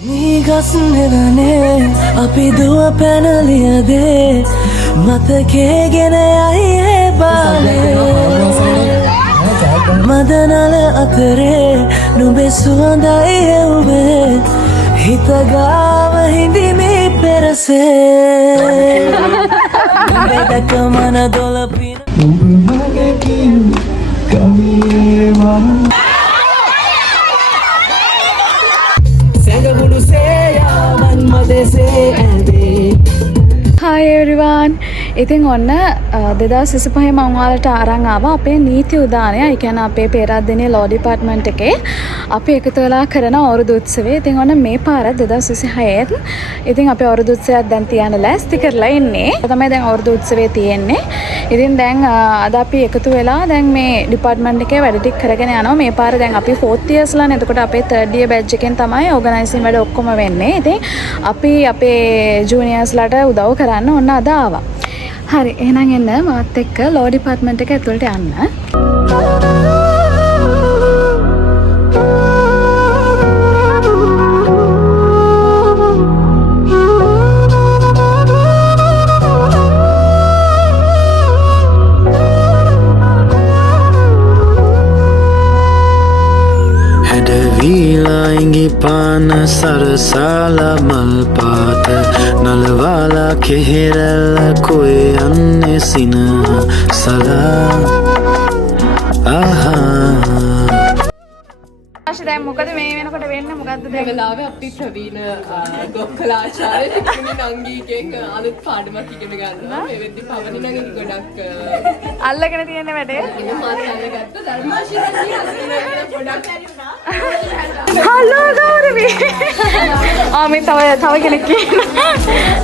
ගස්නෙවනේ අපි දුව පැනලියදේ මතකේගෙන යයි බාලේ මදනල අතරේ නුඹේ සුවඳයි එව්වේ හිතගාව හිඳිමි පෙරසේ නුඹේ දැක මන දොලපින නුඹ මගේ කිව් කවියේ මම Hi everyone. ඉතින් ඔන්න 2025 මම ඔයාලට අරන් ආවා අපේ නීති උදානය. ඒ කියන්නේ අපේ පේරාදෙණිය ලෝ ඩිපාර්ට්මන්ට් එකේ අපි එකතු වෙලා කරන අවුරුදු උත්සවය. ඉතින් ඔන්න මේ පාර 2026 ඉතින් අපි අවුරුදු උත්සවයක් දැන් තියන්න ලෑස්ති කරලා ඉන්නේ. තමයි දැන් අවුරුදු උත්සවය තියෙන්නේ. ඉතින් දැන් අද අපි එකතු වෙලා දැන් මේ ඩිපාර්ට්මන්ට් එකේ වැඩ ටික කරගෙන යනවා. මේ පාර දැන් අපි 4th years ලානේ. එතකොට අපේ 3rd year batch එකෙන් තමයි ඕගනයිසින් වැඩ ඔක්කොම වෙන්නේ. ඉතින් අපි අපේ ජූනියර්ස් ලාට උදව් කරන්න ඔන්න අද ආවා. හරි එහෙනම් එන්න මාත් එක්ක ලෝ ඩිපාර්ට්මන්ට් එක ඇතුළට යන්න. Vilaingi pana sarasala malpata nalwala keherala koi anne sina sala aha දැන් මොකද මේ වෙනකොට වෙන්නේ මොකද්ද මේ වෙලාවේ අපි ප්‍රවීණ ගොක්කලාචාර්ය ටිකුණි නංගීගෙන් අලුත් පාඩමක් ඉගෙන ගන්නවා. මේ වෙද්දි පවනි නංගි ගොඩක් අල්ලගෙන තියෙන වැඩේ. මාත් අල්ලගත්ත ධර්මාශීර්වාදී හස්තිනේ ගොඩක් හලෝ ගෞරවි. මේ තව කෙනෙක් ඉන්නවා.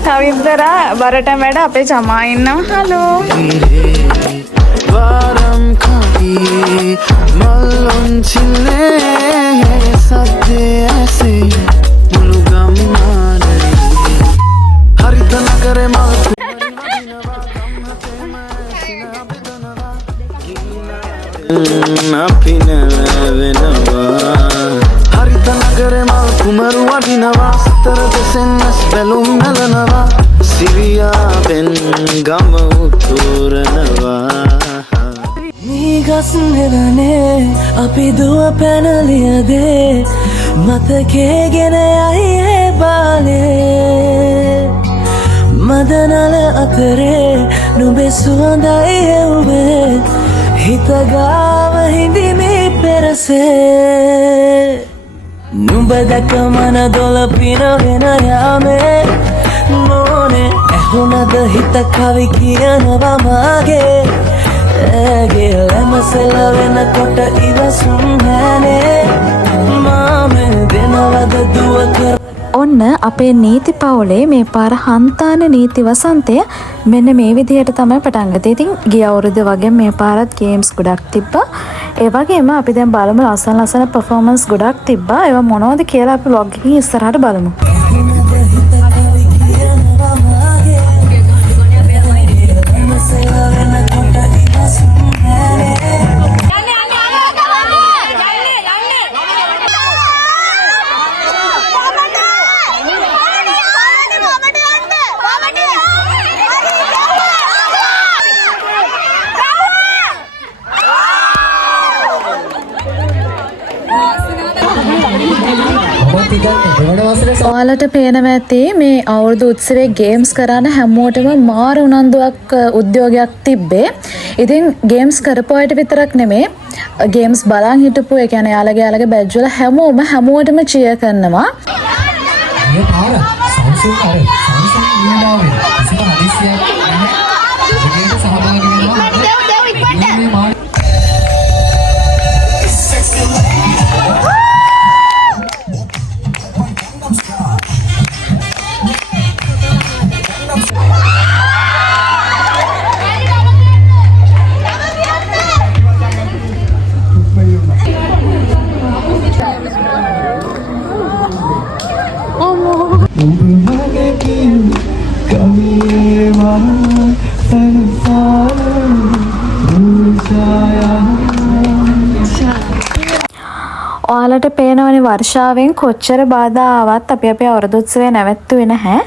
තව ඉස්සරහා බරට වැඩ අපේ චමා ඉන්නවා. Hello. varam kadi malon chille sadde aise mulu gammadari harita nagare ma apina venawa harita nagare ma kumaru adinawa star desennas belum melanawa siriya ben gam uturanawa ගස්නෙවනේ අපි දුව පැනලියදේ මතකේගෙන යයි බාලේ මදනල අතරේ නුඹේ සුවඳයි එව්වේ හිතගාව හිඳිමි පෙරසේ නුඹ දැක මන දොලපින වෙන යාමේ මොනේ ඇහුණද හිත කවි කියනවා මාගේ ඇගේලමසෙල වෙනකොට ඉවසුම් හැනේ මාමෙ දෙනවද දුවක ඔන්න අපේ නීති පවුලේ මේ පාර හන්තාන නීති වසන්තය මෙන්න මේ විදිහට තමයි පටන් ගත්තේ. ඉතින් ගිය අවුරුද්ද වගේ මේ පාරත් ගේම්ස් ගොඩක් තිබ්බා. ඒ වගේම අපි දැන් බලමු ලස්සන පර්ෆෝමන්ස් ගොඩක් තිබ්බා. ඒවා මොනවද කියලා අපි vlog එකකින් ඉස්සරහට බලමු. ඔයාලට පේනවා ඇති මේ අවුරුදු උත්සවයේ ගේම්ස් කරන හැමෝටම මාර උනන්දුවක් උද්‍යෝගයක් තිබ්බේ. ඉතින් ගේම්ස් කරපු අයට විතරක් නෙමේ ගේම්ස් බලන් හිටපු ඒ කියන්නේ යාළගේ බැජ් වල හැමෝටම චියර් කරනවා. මේ පාර සංසුන් ඉන්දාවේ ඉතින් හදිසියක් නැහැ. ඒකට සහභාගී වෙනවා. ඔයාලට පේනවනේ වර්ෂාවෙන් කොච්චර බාධා ආවත් අපි අපේ අවුරුදු උත්සවය නැවැත්තුවේ නැහැ.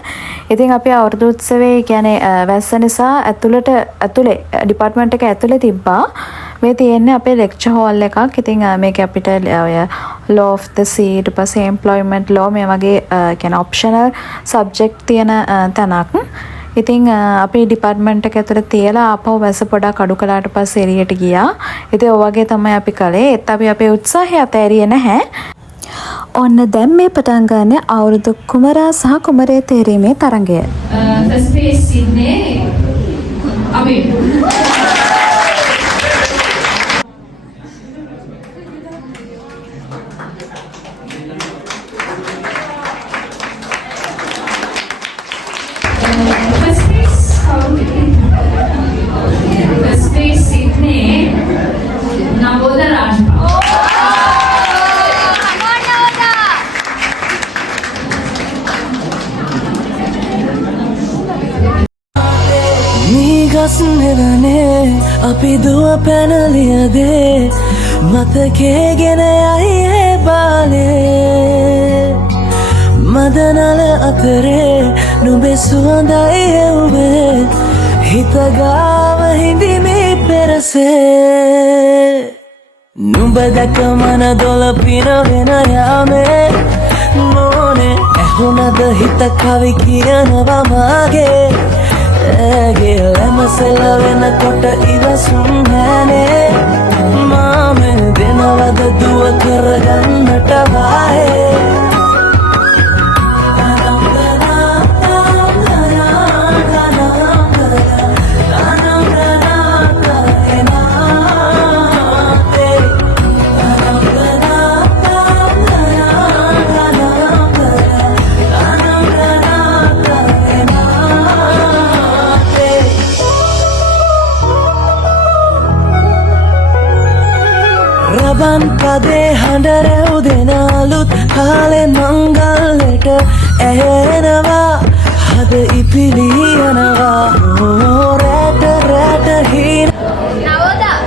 ඉතින් අපි අවුරුදු උත්සවේ කියන්නේ වැස්ස නිසා ඇතුලේ ඩිපාර්ට්මන්ට් එක ඇතුලේ තිබ්බා. මේ තියෙන්නේ අපේ ලෙක්චර් හෝල් එකක්. ඉතින් මේක අපිට ඔය law of the sea ඊට පස්සේ employment law මේ වගේ කියන්නේ optional subject තියෙන තැනක්. ඉතින් අපේ ඩිපාර්ට්මන්ට් එක ඇතුලේ තියලා ආපහු වැස්ස පොඩක් අඩු කළාට පස්සේ එළියට ගියා. ඉතින් ඔය වගේ තමයි අපි කළේ. ඒත් අපි අපේ උත්සාහය අතෑරියේ නැහැ. ඔන්න දැන් මේ පටන් ගන්න අවුරුදු කුමරා සහ කුමරිය තේරීමේ තරඟය. ස්පේස් ඉන්නේ අපි ගස්නෙරනේ අපි දුව පැනලියදේ මතකේ ගෙන යයි බාලේ මදනල අතරේ නුඹේ සුවඳයි එව්වේ හිතගාව හිඳිමි පෙරසේ නුඹ දැක මන දොල පිරවෙන යාමේ මොනේ ඇහුනද හිත කවි කියනවා මාගේ ඇගේ ලැමසෙල වෙනකොට ඉවසුම් නැනේ මාමෙ දෙනවද දුව කරගන්නට වායේ රබන් පදේ හඬ රැව් දෙනාලුත් කාලේ මංගල්ලට ඇහෙනවා හද ඉපිලි යනවා රැට රැට හින නවෝදා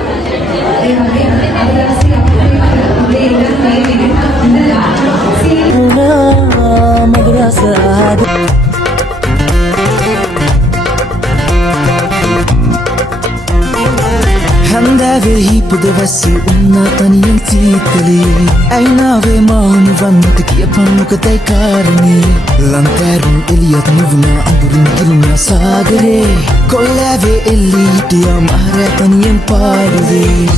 මදුරස ආද හඳාවේ හිපුද වැස්සේ උන්නා තනියෙන් සීතලේ ඇයිනාවේ මාහුන වන්නට කියපන් මොකදයි කාරණේ ලන්තෑරුන් එලියත් නිවුණා අඳුරින් කිරුණා සාගරේ කොල්ලෑවේ එල්ලී හිටියා මහරෑ තනියෙන් පාඩුවේ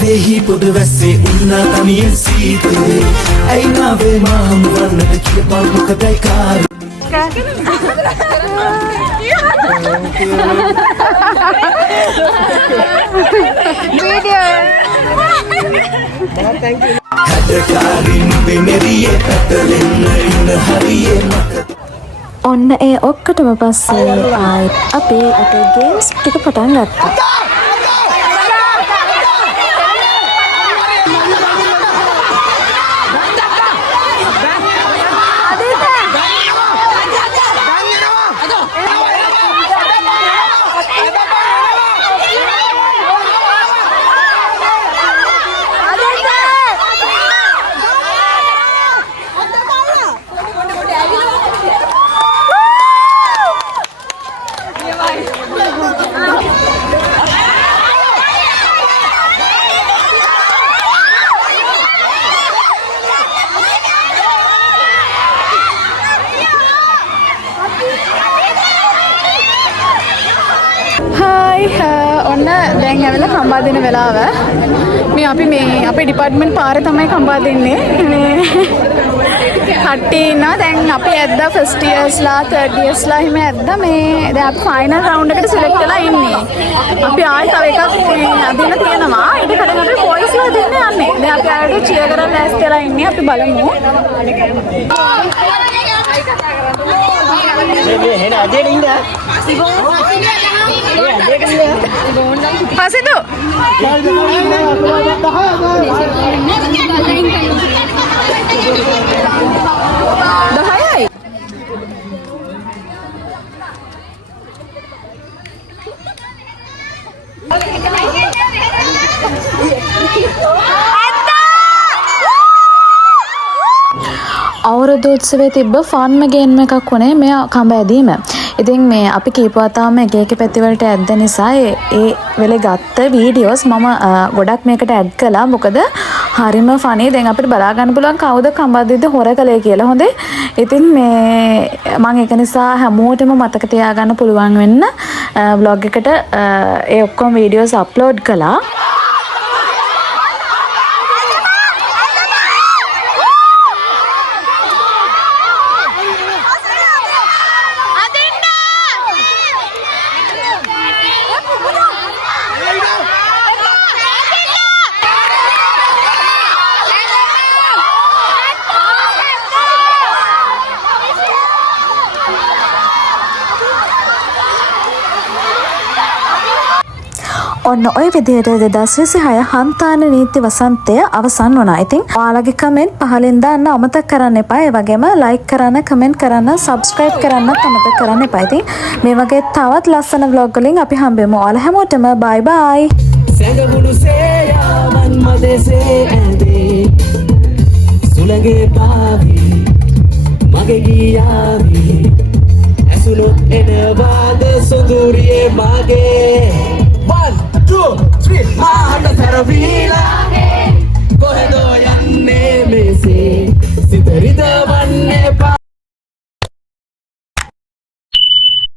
වෙහි පොඩ වැස්සේ උන්නා තනියෙන් සීතලේ ඇයිනාවේ මාහම වන්නට කියපන් මොකදයි කාරණේ ඔන්න ඒ ඔක්කොටම පස්සේ ආයෙත් අපේ අපේ ගේම්ස් ටික පටන් ගත්තා. ඔන්න දැන් ඇවිල්ලා කම්බා දෙන වෙලාව. මේ අපි මේ අපේ ඩිපාර්ට්මන්ට් පාරේ තමයි කම්බා දෙන්නේ. මේ කට්ටිය ඉන්නවා. දැන් අපි ඇද්දා ෆස්ට් ඉයර්ස්ලා තර්ඩ් ඉයර්ස්ලා එහෙම ඇද්දා මේ දැන් අපි ෆයිනල් රවුන්ඩ් එකට සිලෙක්ට් වෙලා ඉන්නේ. අපි ආයෙ තව එකක් මේ අදින්න තියෙනවා. ඊට කලින් අපි බොයිස්ලා දෙන්න යන්නේ. දැන් අපි ආයෙත් චියර් කරලා ලෑස්ති වෙලා ඉන්නේ. අපි බලමු. හසිදු දහයයි අවුරුදු උත්සවයේ තිබ්බ ෆන්ම ගේම් එකක් වුණේ මේ කඹ ඇදීම. ඉතින් මේ අපි කීපවතාවම එක එක පැතිවලට ඇද්ද නිසා ඒ වෙලේ ගත්ත වීඩියෝස් මම ගොඩක් මේකට ඇඩ් කළා. මොකද හරිම ෆනි. දැන් අපිට බලා ගන්න පුළුවන් කවුද කඹ අදිද්ද හොර කළේ කියලා. හොඳේ. ඉතින් මේ මම ඒක නිසා හැමෝටම මතක තියාගන්න පුළුවන් වෙන්න vlog එකට ඒ ඔක්කොම වීඩියෝස් අප්ලෝඩ් කළා. ඔන්න ඔය විදිහට 2026 හන්තාන නීති වසන්තය අවසන් වුණා. ඉතින් ඔයාලගේ කමෙන්ට් පහලින් දාන්න අමතක කරන්න එපා. ඒ වගේම ලයික් කරන්න, කමෙන්ට් කරන්න, සබ්ස්ක්‍රයිබ් කරන්නත් අමතක කරන්න එපා. ඉතින් මේ වගේ තවත් ලස්සන vlog වලින් අපි හම්බෙමු. ඔයාලා හැමෝටම bye bye. සැඟවුණු සේයාවන් මදසේ ඇඳේ සුළඟේ පාවි මගේ ගියාවි ඇසුණු එනවාද සොඳුරියේ මගේ 1 2 3 මාහට සැරවීලා කොහෙදෝ යන්නේ මෙසේ සිත රිදවන්නේ